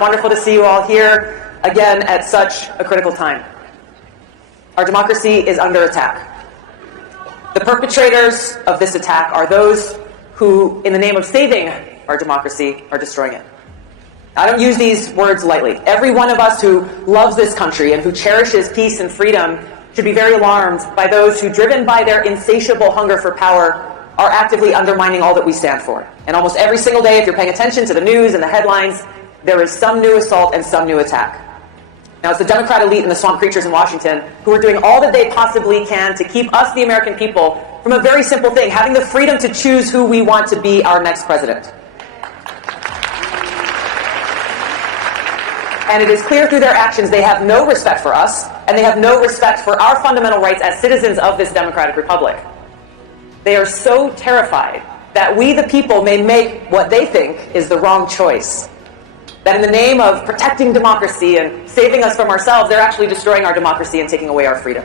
Wonderful to see you all here again at such a critical time. Our democracy is under attack. The perpetrators of this attack are those who, in the name of saving our democracy, are destroying it. I don't use these words lightly. Every one of us who loves this country and who cherishes peace and freedom should be very alarmed by those who, driven by their insatiable hunger for power, are actively undermining all that we stand for. And almost every single day, if you're paying attention to the news and the headlines, there is some new assault and some new attack. Now, it's the Democrat elite and the swamp creatures in Washington who are doing all that they possibly can to keep us, the American people, from a very simple thing, having the freedom to choose who we want to be our next president. And it is clear through their actions they have no respect for us, and they have no respect for our fundamental rights as citizens of this democratic republic. They are so terrified that we, the people, may make what they think is the wrong choice. That in the name of protecting democracy and saving us from ourselves, they're actually destroying our democracy and taking away our freedom.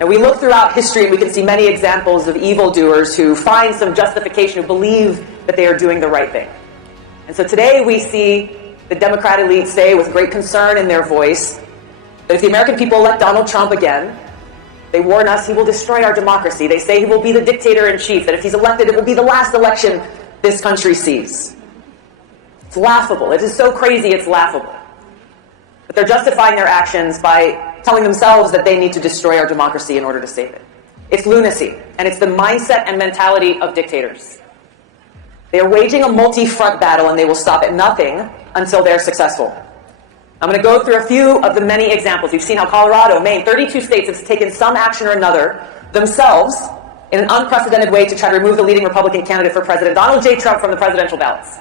And we look throughout history and we can see many examples of evildoers who find some justification, who believe that they are doing the right thing. And so today we see the Democrat elite say with great concern in their voice that if the American people elect Donald Trump again, they warn us he will destroy our democracy. They say he will be the dictator-in-chief, that if he's elected, it will be the last election this country sees. It's laughable. It is so crazy, it's laughable. But they're justifying their actions by telling themselves that they need to destroy our democracy in order to save it. It's lunacy, and it's the mindset and mentality of dictators. They are waging a multi-front battle, and they will stop at nothing until they're successful. I'm going to go through a few of the many examples. You've seen how Colorado, Maine, 32 states have taken some action or another themselves in an unprecedented way to try to remove the leading Republican candidate for president, Donald J. Trump, from the presidential ballots.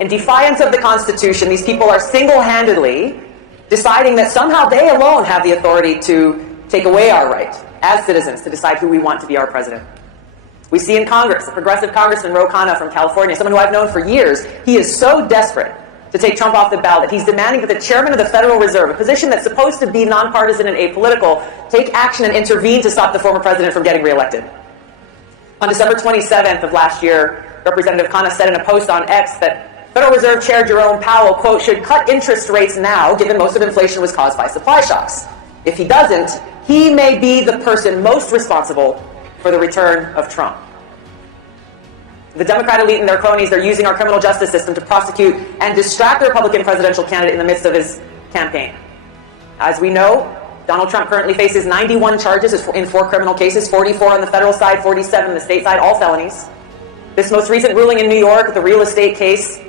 In defiance of the Constitution, these people are single-handedly deciding that somehow they alone have the authority to take away our right as citizens to decide who we want to be our president. We see in Congress, a progressive Congressman, Ro Khanna from California, someone who I've known for years, he is so desperate to take Trump off the ballot, he's demanding that the chairman of the Federal Reserve, a position that's supposed to be nonpartisan and apolitical, take action and intervene to stop the former president from getting reelected. On December 27th of last year, Representative Khanna said in a post on X that Federal Reserve Chair Jerome Powell, quote, should cut interest rates now, given most of inflation was caused by supply shocks. If he doesn't, he may be the person most responsible for the return of Trump. The Democrat elite and their cronies, they're using our criminal justice system to prosecute and distract the Republican presidential candidate in the midst of his campaign. As we know, Donald Trump currently faces 91 charges in 4 criminal cases, 44 on the federal side, 47 on the state side, all felonies. This most recent ruling in New York, the real estate case,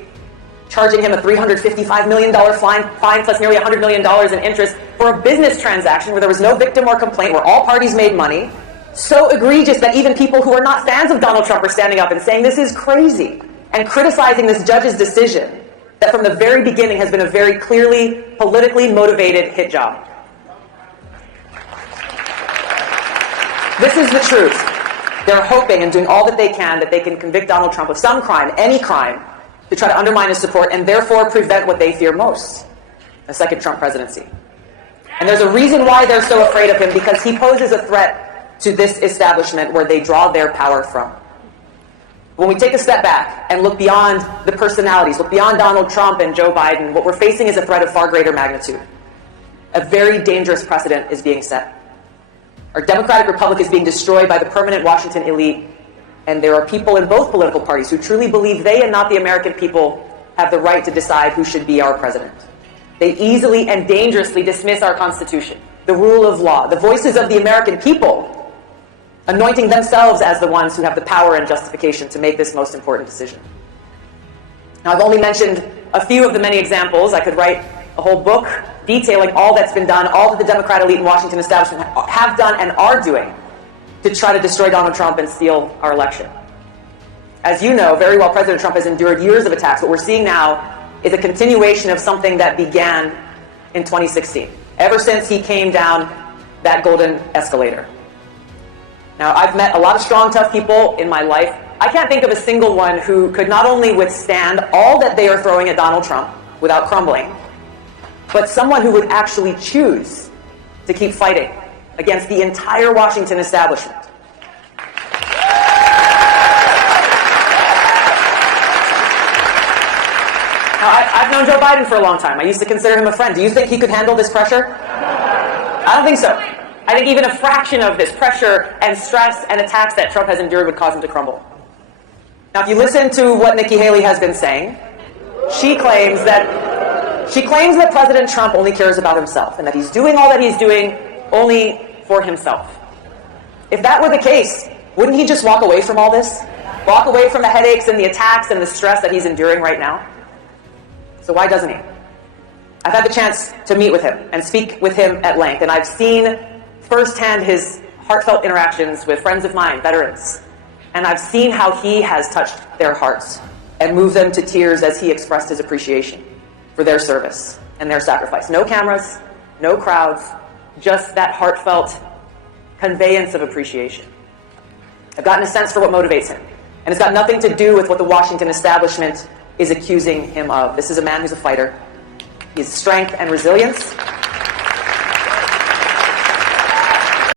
charging him a $355 million fine plus nearly $100 million in interest for a business transaction where there was no victim or complaint, where all parties made money. So egregious that even people who are not fans of Donald Trump are standing up and saying this is crazy and criticizing this judge's decision that from the very beginning has been a very clearly politically motivated hit job. This is the truth. They're hoping and doing all that they can convict Donald Trump of some crime, any crime, to try to undermine his support and therefore prevent what they fear most, a second Trump presidency. And there's a reason why they're so afraid of him, because he poses a threat to this establishment where they draw their power from. When we take a step back and look beyond the personalities, look beyond Donald Trump and Joe Biden, what we're facing is a threat of far greater magnitude. A very dangerous precedent is being set. Our democratic republic is being destroyed by the permanent Washington elite, and there are people in both political parties who truly believe they and not the American people have the right to decide who should be our president. They easily and dangerously dismiss our Constitution, the rule of law, the voices of the American people, anointing themselves as the ones who have the power and justification to make this most important decision. Now, I've only mentioned a few of the many examples. I could write a whole book detailing all that's been done, all that the Democrat elite and Washington establishment have done and are doing to try to destroy Donald Trump and steal our election. As you know very well, President Trump has endured years of attacks. What we're seeing now is a continuation of something that began in 2016, ever since he came down that golden escalator. Now, I've met a lot of strong, tough people in my life. I can't think of a single one who could not only withstand all that they are throwing at Donald Trump without crumbling, but someone who would actually choose to keep fighting against the entire Washington establishment. Now, I've known Joe Biden for a long time. I used to consider him a friend. Do you think he could handle this pressure? I don't think so. I think even a fraction of this pressure and stress and attacks that Trump has endured would cause him to crumble. Now, if you listen to what Nikki Haley has been saying, she claims that President Trump only cares about himself and that he's doing all that he's doing only for himself. If that were the case, wouldn't he just walk away from all this? Walk away from the headaches and the attacks and the stress that he's enduring right now? So why doesn't he? I've had the chance to meet with him and speak with him at length, and I've seen firsthand his heartfelt interactions with friends of mine, veterans, and I've seen how he has touched their hearts and moved them to tears as he expressed his appreciation for their service and their sacrifice. No cameras, no crowds, just that heartfelt conveyance of appreciation. I've gotten a sense for what motivates him, and it's got nothing to do with what the Washington establishment is accusing him of. This is a man who's a fighter. He has strength and resilience,